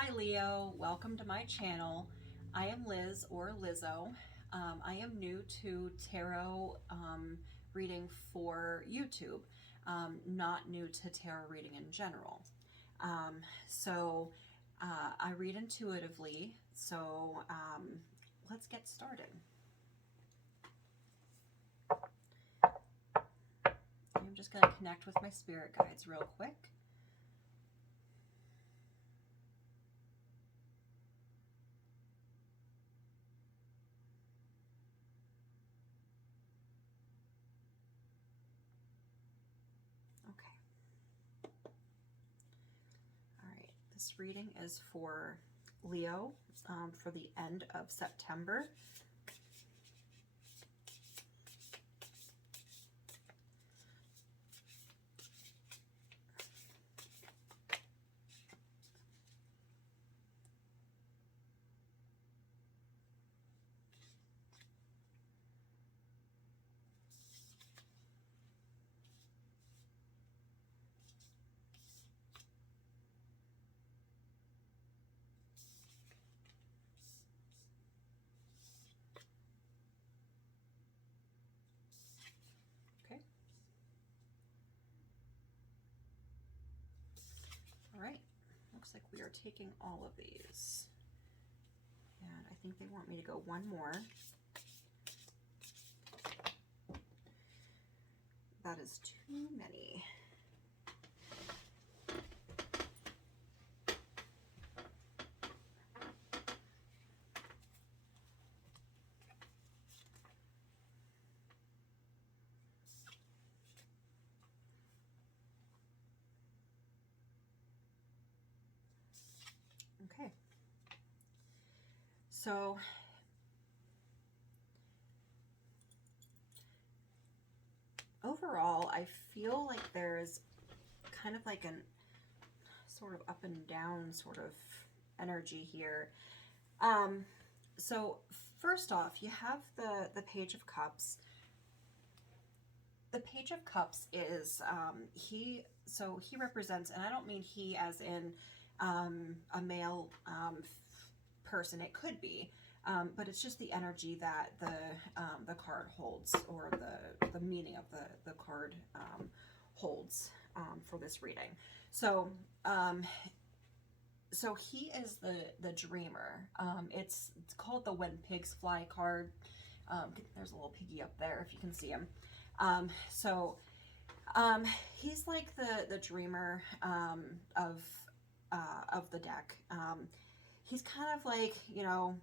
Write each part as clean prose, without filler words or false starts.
Hi Leo, welcome to my channel. I am Liz or Lizzo. I am new to tarot reading for YouTube, not new to tarot reading in general. So I read intuitively, so let's get started. I'm just going to connect with my spirit guides real quick. This reading is for Leo for the end of September. Okay. All right. Looks like we are taking all of these. And I think they want me to go one more. That is too many. Okay. So overall, I feel like there's kind of like an sort of up and down sort of energy here. So first off, you have the Page of Cups. The Page of Cups is he represents, and I don't mean he as in a male person. It could be, but it's just the energy that the card holds, or the meaning of the card holds for this reading. So so he is the dreamer. It's called the When Pigs Fly card. There's a little piggy up there if you can see him. He's like the dreamer of the deck. He's kind of like, you know,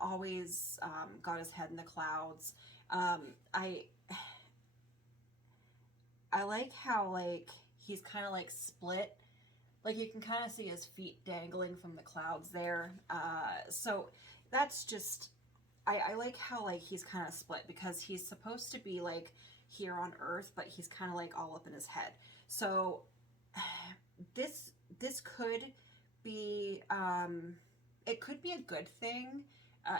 always got his head in the clouds. I like how like he's kind of like split. Like you can kind of see his feet dangling from the clouds there. So that's just, I like how like he's kind of split, because he's supposed to be like here on Earth, but he's kind of like all up in his head. So this could be, it could be a good thing.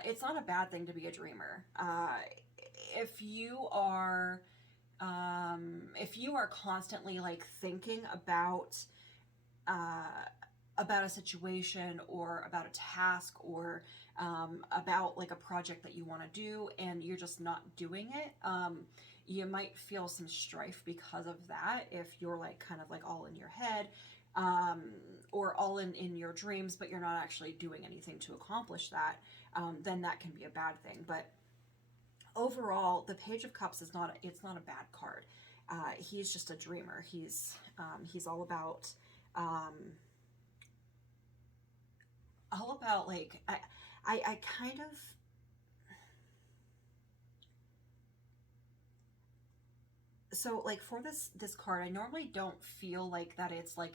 It's not a bad thing to be a dreamer. If you are constantly like thinking about a situation, or about a task, or about like a project that you want to do, and you're just not doing it, you might feel some strife because of that. If you're like kind of like all in your head, or all in your dreams, but you're not actually doing anything to accomplish that, then that can be a bad thing. But overall, the Page of Cups is not a bad card. He's just a dreamer. He's all about like, I kind of, so like for this card, I normally don't feel like that it's like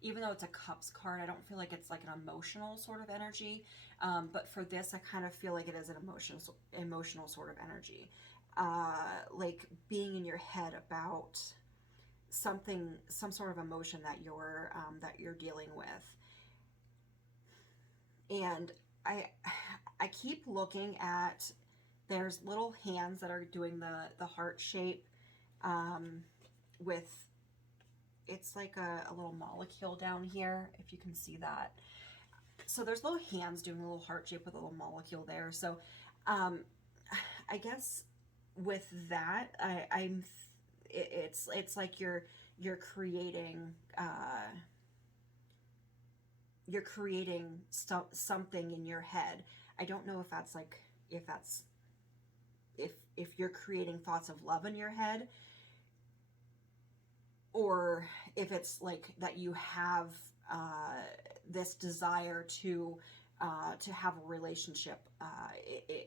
even though it's a cups card, I don't feel like it's like an emotional sort of energy. But for this, I kind of feel like it is an emotional sort of energy, like being in your head about some sort of emotion that you're dealing with. And I keep looking at, there's little hands that are doing the heart shape, with, it's like a little molecule down here, if you can see that. So there's little hands doing a little heart shape with a little molecule there. So um, I guess with that, it's like you're creating something in your head. I don't know if that's like if that's if you're creating thoughts of love in your head, or if it's like that you have this desire to have a relationship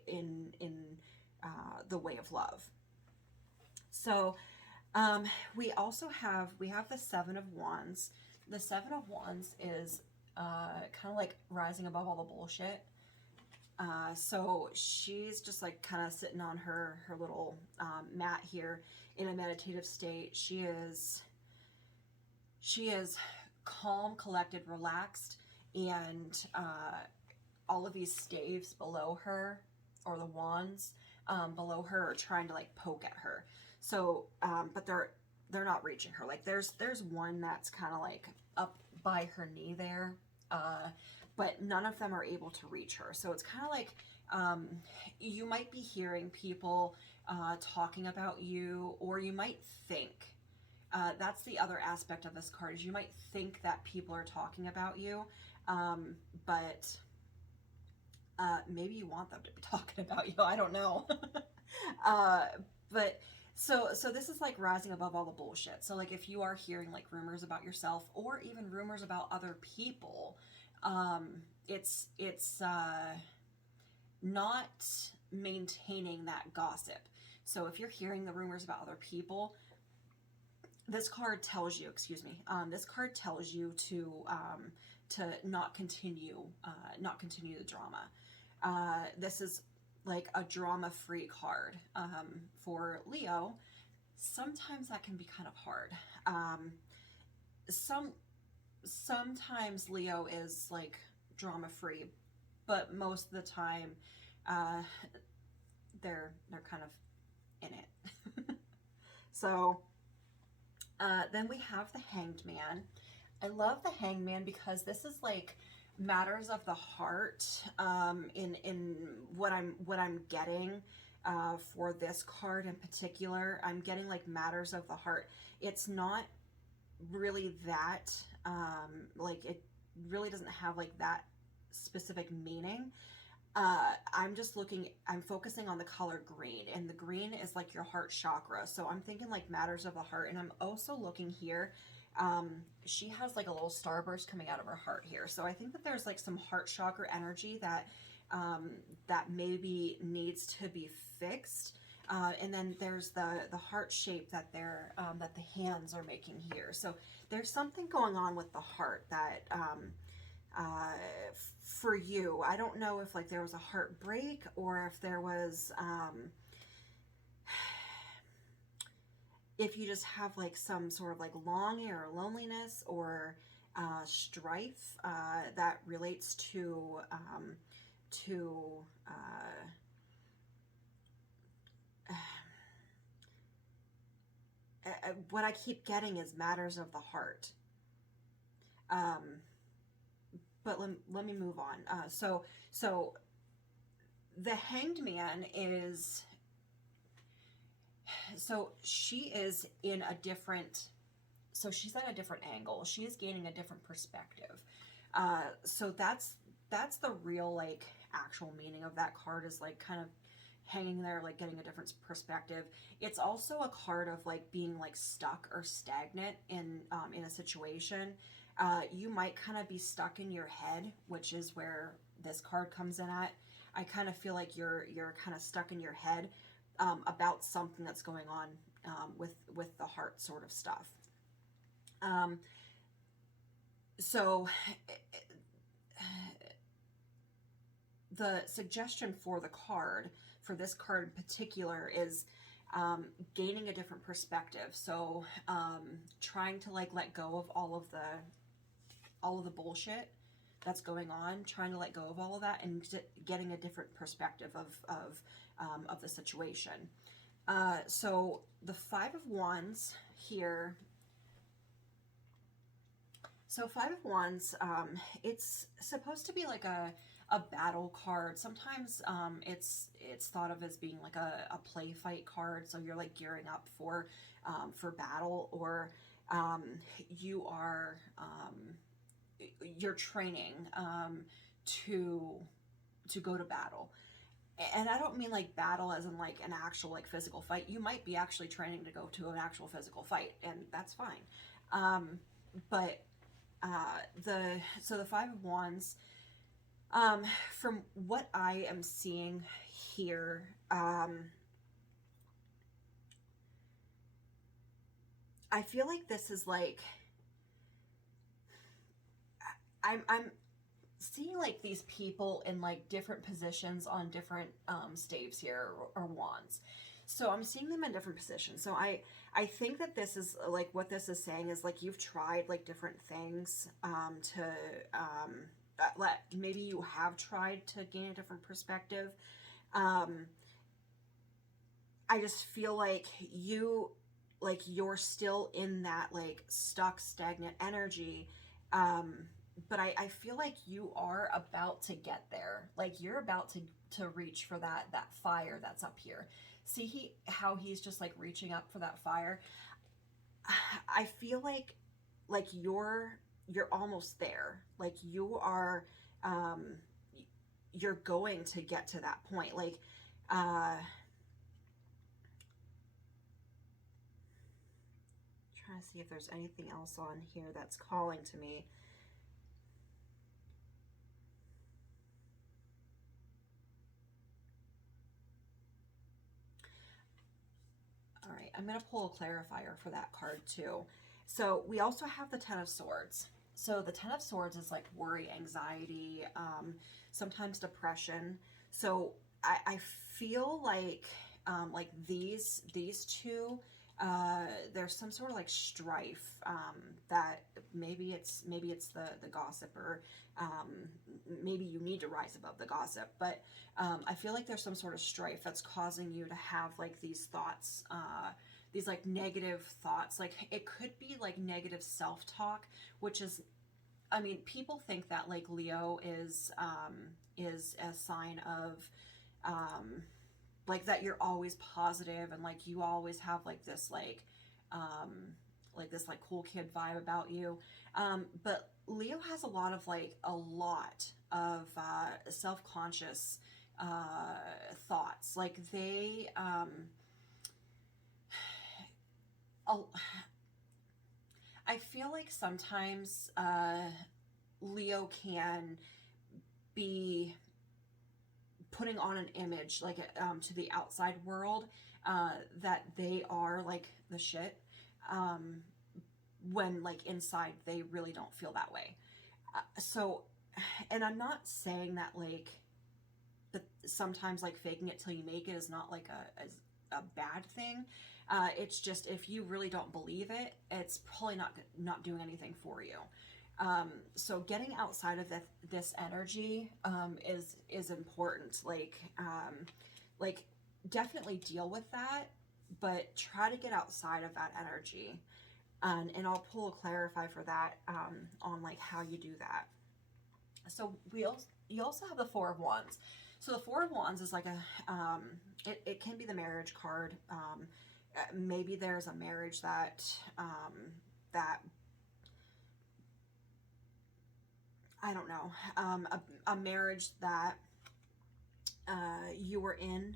in the way of love. So we also have the Seven of Wands. The Seven of Wands is kind of like rising above all the bullshit. So she's just like kind of sitting on her little mat here in a meditative state. She is calm, collected, relaxed, and all of these staves below her, or the wands below her, are trying to like poke at her. So, but they're not reaching her. Like there's one that's kind of like up by her knee there, but none of them are able to reach her. So it's kind of like you might be hearing people talking about you, or you might think. That's the other aspect of this card, is you might think that people are talking about you, but maybe you want them to be talking about you. I don't know. But so this is like rising above all the bullshit. So like if you are hearing like rumors about yourself, or even rumors about other people, it's not maintaining that gossip. So if you're hearing the rumors about other people, this card tells you, this card tells you to not continue the drama. This is like a drama-free card. For Leo, sometimes that can be kind of hard. Sometimes Leo is like drama-free, but most of the time, they're kind of in it. So. Then we have the Hanged Man. I love the Hanged Man because this is like matters of the heart. In what I'm getting for this card in particular, I'm getting like matters of the heart. It's not really that like it really doesn't have like that specific meaning. I'm focusing on the color green, and the green is like your heart chakra. So I'm thinking like matters of the heart, and I'm also looking here. She has like a little starburst coming out of her heart here. So I think that there's like some heart chakra energy that maybe needs to be fixed. And then there's the heart shape that that the hands are making here. So there's something going on with the heart that for you. I don't know if like there was a heartbreak, or if there was if you just have like some sort of like longing or loneliness, or strife that relates to what I keep getting is matters of the heart. But let me move on. So the Hanged Man is, so she is in a different, so she's at a different angle. She is gaining a different perspective. So that's the real like actual meaning of that card, is like kind of hanging there, like getting a different perspective. It's also a card of like being like stuck or stagnant in a situation. You might kind of be stuck in your head, which is where this card comes in at. I kind of feel like you're kind of stuck in your head about something that's going on with the heart sort of stuff. So the suggestion for this card in particular, is gaining a different perspective. So trying to like let go of all of the bullshit that's going on, trying to let go of all of that, and getting a different perspective of the situation. So the Five of Wands here. So Five of Wands, it's supposed to be like a battle card. Sometimes it's thought of as being like a play fight card. So you're like gearing up for battle, or um, you are you're training to go to battle. And I don't mean like battle as in like an actual like physical fight. You might be actually training to go to an actual physical fight, and that's fine. But the Five of Wands, from what I am seeing here, I feel like this is like I'm seeing like these people in like different positions on different staves here, or wands. So I'm seeing them in different positions. So I think that this is like, what this is saying is like you've tried like different things to maybe you have tried to gain a different perspective. um I just feel like you're still in that like stuck, stagnant energy. But I feel like you are about to get there. Like you're about to reach for that fire that's up here. See how he's just like reaching up for that fire. I feel like you're almost there. Like you are you're going to get to that point. Like trying to see if there's anything else on here that's calling to me. All right, I'm going to pull a clarifier for that card too. So we also have the Ten of Swords. So the Ten of Swords is like worry, anxiety, sometimes depression. So I feel like these two, there's some sort of like strife, that maybe it's the gossip, or maybe you need to rise above the gossip. But I feel like there's some sort of strife that's causing you to have like these thoughts, these like negative thoughts. Like it could be like negative self-talk, which is, I mean, people think that like Leo is a sign of like that you're always positive, and like you always have like this like cool kid vibe about you. But Leo has a lot of self-conscious thoughts. Like they a- I feel like sometimes Leo can be putting on an image like to the outside world, that they are like the shit, um, when like inside they really don't feel that way. So, and I'm not saying that like, but sometimes like faking it till you make it is not like a bad thing. It's just, if you really don't believe it, it's probably not doing anything for you. So getting outside of this energy is important. Like definitely deal with that, but try to get outside of that energy. And I'll pull a clarify for that, on like how you do that. So you also have the Four of Wands. So the Four of Wands is like it can be the marriage card. Maybe there's a marriage that I don't know, a marriage that you were in.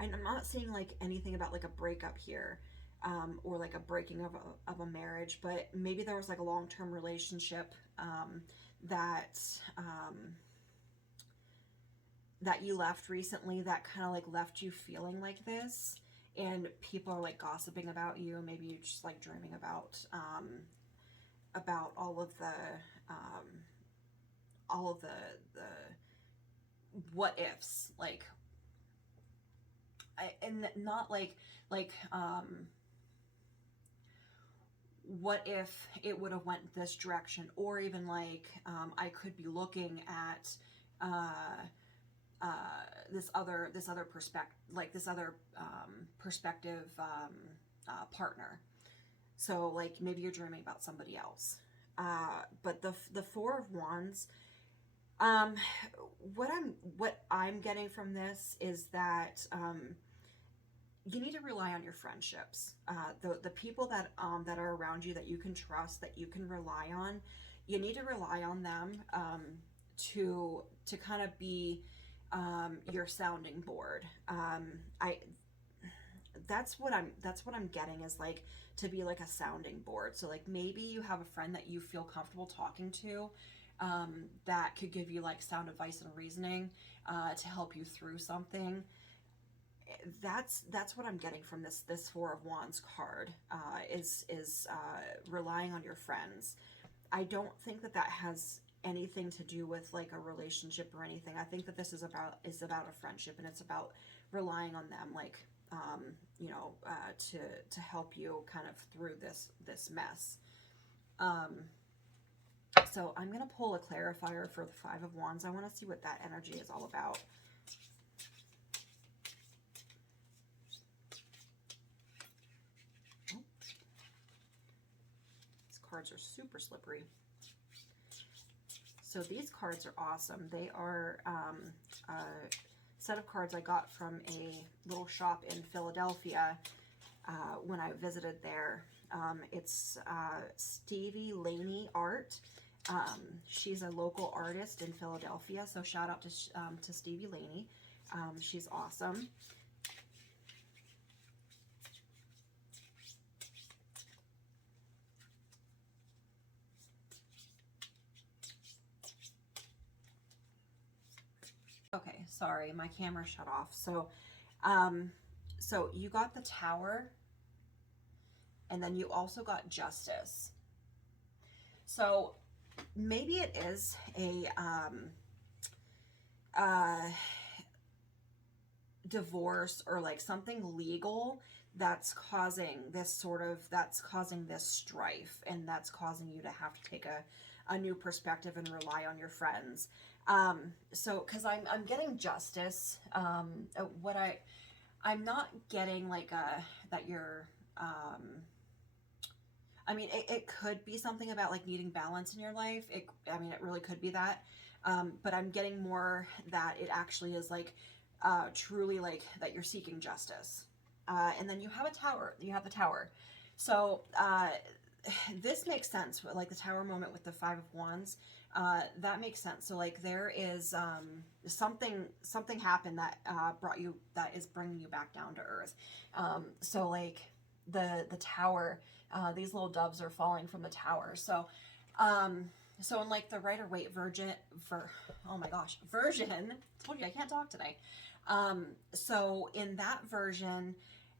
I'm not seeing like anything about like a breakup here, or like a breaking of a marriage, but maybe there was like a long-term relationship, that that you left recently, that kind of like left you feeling like this, and people are like gossiping about you. Maybe you're just like dreaming about um, all of the what ifs, like and not like what if it would have went this direction, or even like I could be looking at uh, this other perspective, like this other perspective, partner. So like maybe you're dreaming about somebody else. But the Four of Wands, um, what I'm getting from this is that you need to rely on your friendships. The people that are around you that you can trust, that you can rely on, you need to rely on them to kind of be your sounding board. I that's what I'm getting is like to be like a sounding board. So like maybe you have a friend that you feel comfortable talking to, that could give you like sound advice and reasoning to help you through something. That's what I'm getting from this Four of Wands card, is relying on your friends. I don't think that that has anything to do with like a relationship or anything. I think that this is about a friendship, and it's about relying on them, like to help you kind of through this mess. Um, so I'm gonna pull a clarifier for the Five of Wands. I want to see what that energy is all about. Oh, these cards are super slippery. So these cards are awesome. They are a set of cards I got from a little shop in Philadelphia when I visited there. It's Stevie Laney Art. She's a local artist in Philadelphia, so shout out to Stevie Laney. She's awesome. Okay, sorry, my camera shut off. So you got the Tower, and then you also got Justice. So maybe it is a divorce or like something legal that's causing this strife, and that's causing you to have to take a new perspective and rely on your friends. So because I'm getting Justice. I'm not getting like that you're I mean, it could be something about like needing balance in your life. I mean, it really could be that. But I'm getting more that it actually is like truly like that you're seeking justice. And then you have a tower. You have the Tower. So this makes sense. Like the Tower moment with the Five of Wands. That makes sense. So like there is something happened that that is bringing you back down to earth. So like the Tower. These little doves are falling from the tower. So in like the Rider-Waite version, told you I can't talk today. So in that version,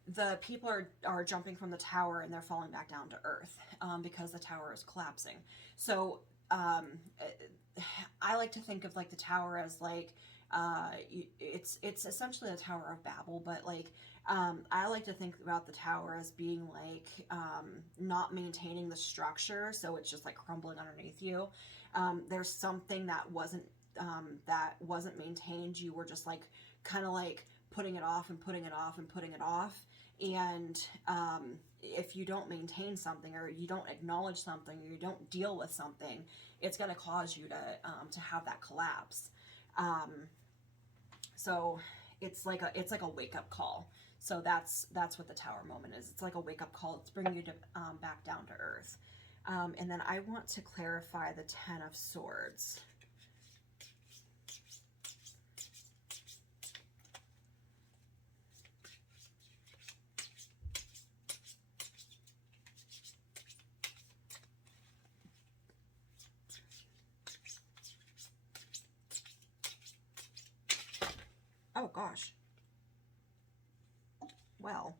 the people are jumping from the tower and they're falling back down to earth, because the tower is collapsing. So I like to think of like the tower as like, it's essentially the Tower of Babel, but like, I like to think about the tower as being like not maintaining the structure, so it's just like crumbling underneath you. There's something that wasn't maintained. You were just like kind of like putting it off and putting it off and putting it off. And if you don't maintain something, or you don't acknowledge something, or you don't deal with something, it's going to cause you to have that collapse. So it's like a wake up call. So that's what the Tower moment is. It's like a wake up call. It's bringing you back down to earth. And then I want to clarify the Ten of Swords. Oh gosh. Well.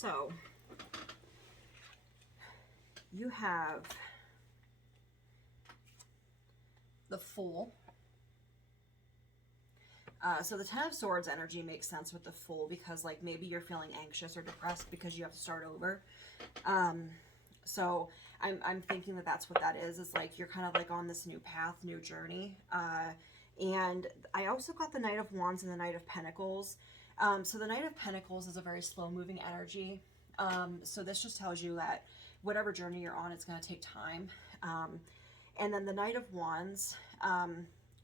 So you have the Fool. So the Ten of Swords energy makes sense with the Fool because like maybe you're feeling anxious or depressed because you have to start over. So I'm thinking that that's what that is like you're kind of like on this new path, new journey. And I also got the Knight of Wands and the Knight of Pentacles. So the Knight of Pentacles is a very slow moving energy. So this just tells you that whatever journey you're on, it's going to take time. And then the Knight of Wands.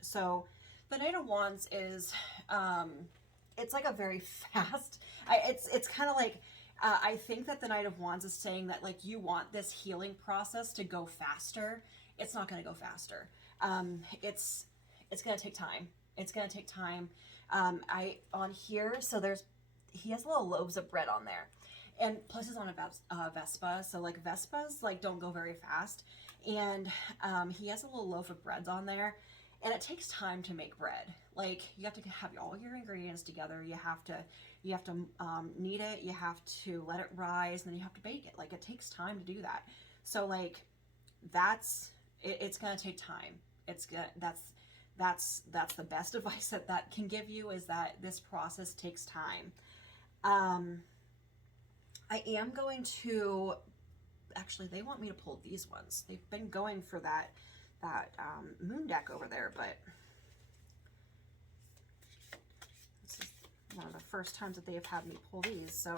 So the Knight of Wands is, it's like a very fast, it's kind of like, I think that the Knight of Wands is saying that like you want this healing process to go faster. It's not going to go faster. It's going to take time. It's going to take time. On here, so he has little loaves of bread on there. And plus he's on a Vespa. So like Vespas like don't go very fast. And he has a little loaf of bread on there. And it takes time to make bread. Like you have to have all your ingredients together. You have to knead it. You have to let it rise, and then you have to bake it. Like it takes time to do that. So like it's gonna take time. That's the best advice that can give you is that this process takes time. I am going to actually they want me to pull these ones. They've been going for that moon deck over there, but this is one of the first times that they have had me pull these. So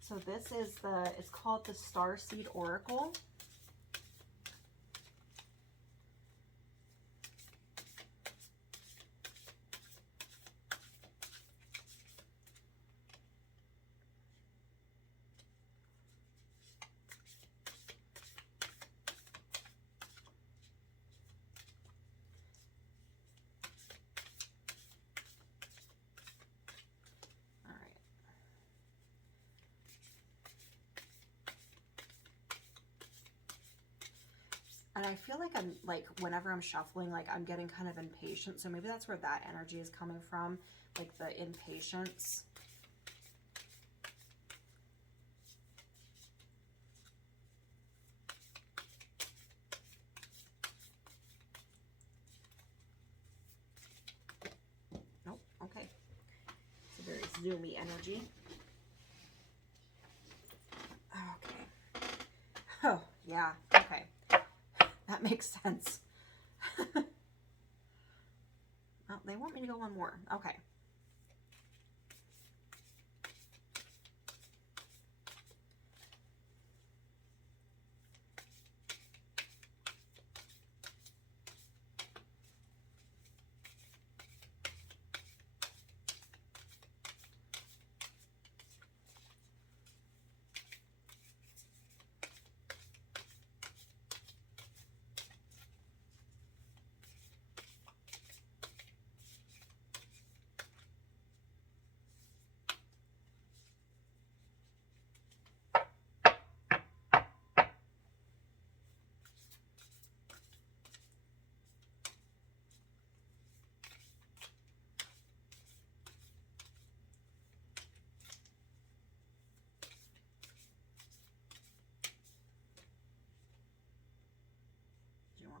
so this is it's called the Starseed Oracle. And I feel like I'm like, whenever I'm shuffling, like I'm getting kind of impatient. So maybe that's where that energy is coming from, like the impatience. Nope, okay. It's a very zoomy energy. Okay. Oh, yeah, okay. That makes sense. Oh, they want me to go one more. Okay.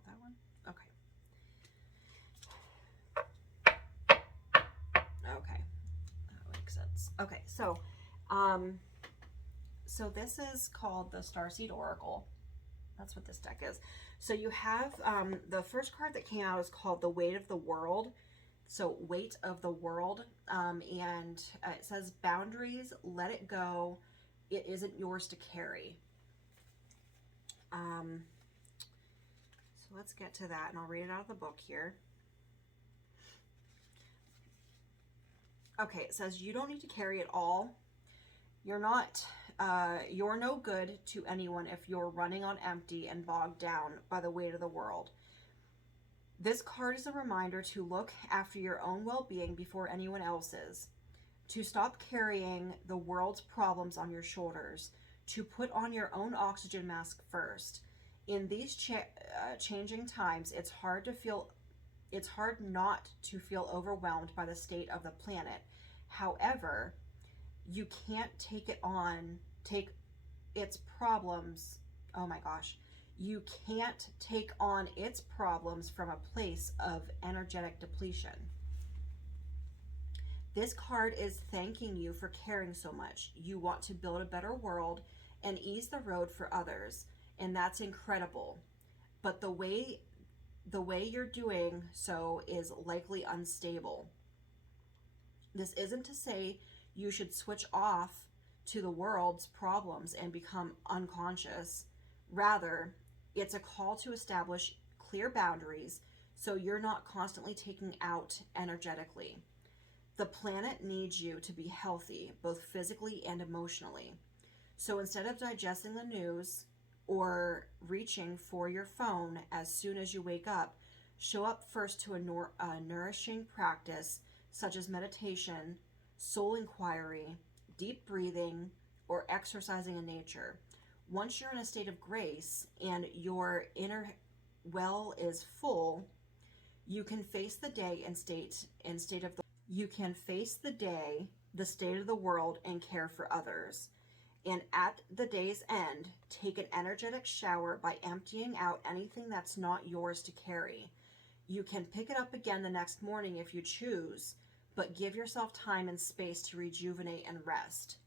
That one? Okay. Okay. That makes sense. Okay, so so this is called the Starseed Oracle. That's what this deck is. So you have the first card that came out is called the Weight of the World. So Weight of the World. And it says boundaries, let it go. It isn't yours to carry. So let's get to that, and I'll read it out of the book here. Okay, it says you don't need to carry it all. You're no good to anyone if you're running on empty and bogged down by the weight of the world. This card is a reminder to look after your own well-being before anyone else's, to stop carrying the world's problems on your shoulders, to put on your own oxygen mask first. In these changing times, it's hard to feel It's hard not to feel overwhelmed by the state of the planet. However, you can't take its problems. Oh my gosh. You can't take on its problems from a place of energetic depletion. This card is thanking you for caring so much. You want to build a better world and ease the road for others, and that's incredible. But the way you're doing so is likely unstable. This isn't to say you should switch off to the world's problems and become unconscious. Rather, it's a call to establish clear boundaries so you're not constantly taking out energetically. The planet needs you to be healthy, both physically and emotionally. So instead of digesting the news or reaching for your phone as soon as you wake up, show up first to a nourishing practice such as meditation, soul inquiry, deep breathing, or exercising in nature. Once you're in a state of grace and your inner well is full, you can face the day you can face the day, the state of the world, and care for others. And at the day's end, take an energetic shower by emptying out anything that's not yours to carry. You can pick it up again the next morning if you choose, but give yourself time and space to rejuvenate and rest.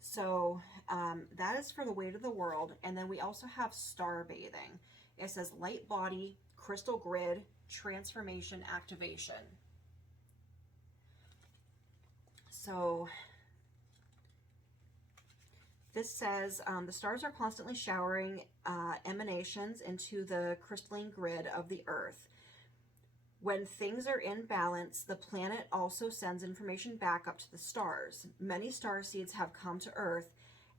So that is for the weight of the world. And then we also have star bathing. It says light body, crystal grid, transformation, activation. So this says the stars are constantly showering emanations into the crystalline grid of the earth. When things are in balance, the planet also sends information back up to the stars. Many star seeds have come to Earth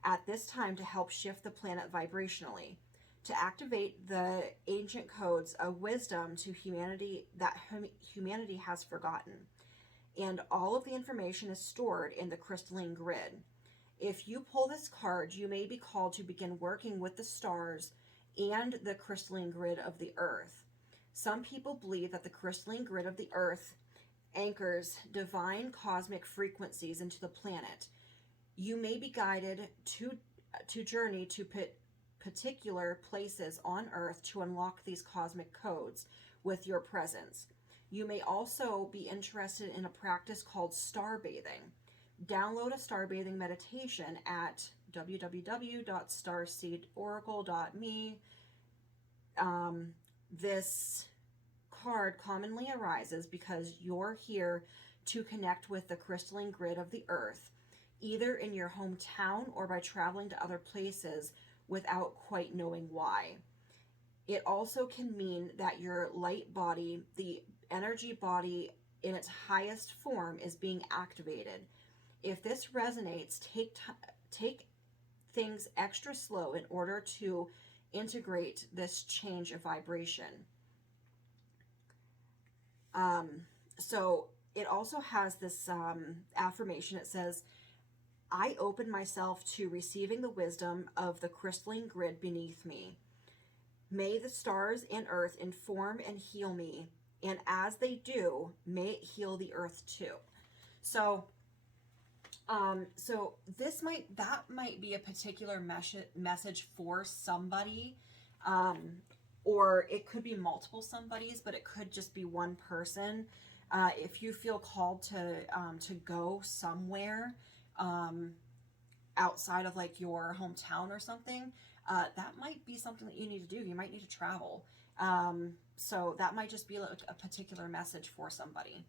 at this time to help shift the planet vibrationally, to activate the ancient codes of wisdom to humanity that humanity has forgotten. And all of the information is stored in the crystalline grid. If you pull this card, you may be called to begin working with the stars and the crystalline grid of the earth. Some people believe that the crystalline grid of the earth anchors divine cosmic frequencies into the planet. You may be guided to journey to particular places on earth to unlock these cosmic codes with your presence. You may also be interested in a practice called star bathing. Download a star bathing meditation at www.starseedoracle.me. This card commonly arises because you're here to connect with the crystalline grid of the earth, either in your hometown or by traveling to other places without quite knowing why. It also can mean that your light body, the energy body in its highest form, is being activated. If this resonates, take things extra slow in order to integrate this change of vibration. So it also has this affirmation. It says, I open myself to receiving the wisdom of the crystalline grid beneath me. May the stars and earth inform and heal me, and as they do, may it heal the earth too. So that might be a particular message for somebody, or it could be multiple somebodies, but it could just be one person. If you feel called to go somewhere outside of like your hometown or something, that might be something that you need to do. You might need to travel. So that might just be like a particular message for somebody.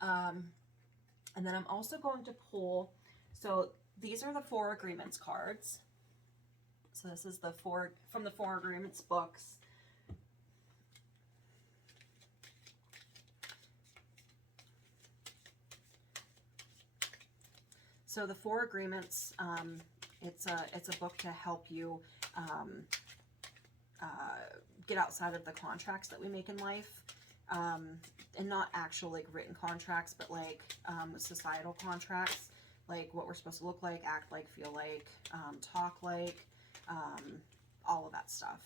And then I'm also going to pull, so these are the 4 agreements cards. So this is from the 4 agreements books. So the 4 agreements, it's a book to help you get outside of the contracts that we make in life. And not actual like written contracts, but like societal contracts, like what we're supposed to look like, act like, feel like, talk like, all of that stuff.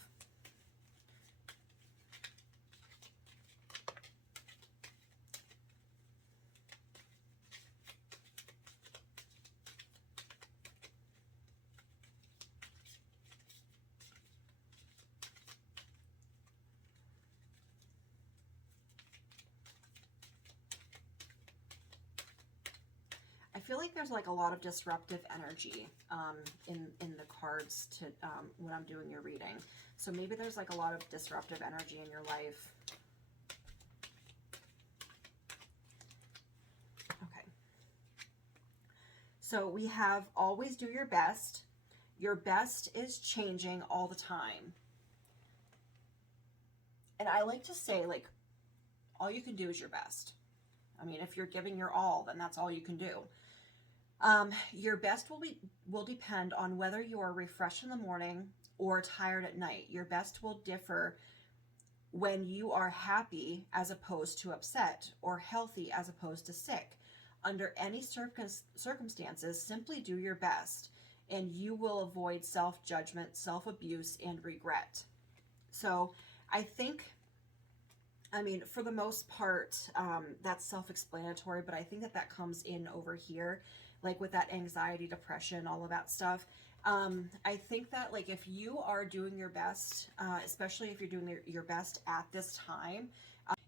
feel like there's like a lot of disruptive energy in the cards to when I'm doing your reading. So maybe there's like a lot of disruptive energy in your life. Okay. So we have always do your best. Your best is changing all the time. And I like to say, like, all you can do is your best. I mean, if you're giving your all, then that's all you can do. Your best will depend on whether you are refreshed in the morning or tired at night. Your best will differ when you are happy as opposed to upset, or healthy as opposed to sick. Under any circumstances, simply do your best, and you will avoid self-judgment, self-abuse, and regret. So I think, I mean, for the most part, that's self-explanatory, but I think that comes in over here, like with that anxiety, depression, all of that stuff. I think that, like, if you are doing your best, especially if you're doing your best at this time,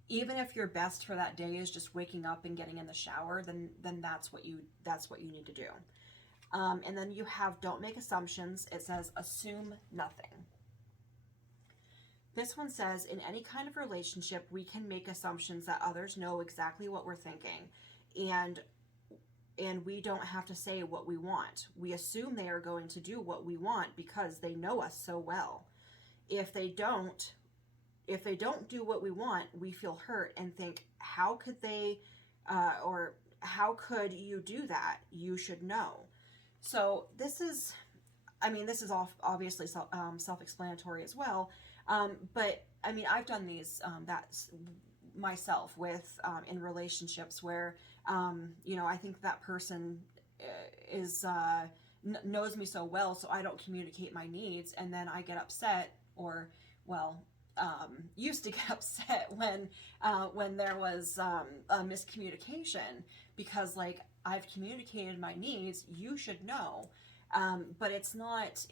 even if your best for that day is just waking up and getting in the shower, then that's what you need to do. And then you have don't make assumptions. It says assume nothing. This one says, in any kind of relationship, we can make assumptions that others know exactly what we're thinking, and we don't have to say what we want. We assume they are going to do what we want because they know us so well. If they don't do what we want, we feel hurt and think, how could they, or how could you do that? You should know. So this is, I mean, this is obviously self-explanatory as well. But I mean, I've done these, that's myself with, in relationships where, you know, I think that person is, knows me so well, so I don't communicate my needs. And then I get upset, or, well, used to get upset when there was, a miscommunication, because, like, I've communicated my needs, you should know. But it's not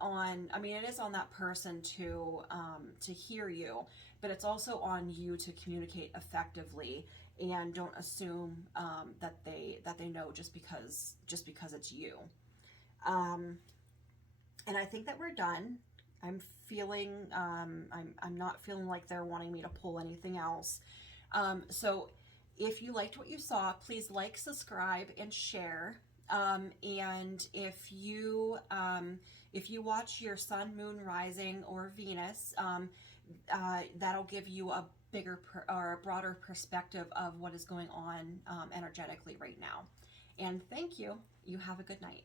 on, I mean, it is on that person to hear you, but it's also on you to communicate effectively, and don't assume, that they know just because it's you. And I think that we're done. I'm feeling, I'm not feeling like they're wanting me to pull anything else. So if you liked what you saw, please like, subscribe, and share. And if you watch your sun, moon, rising, or Venus, that'll give you a bigger or a broader perspective of what is going on energetically right now. And thank you. You have a good night.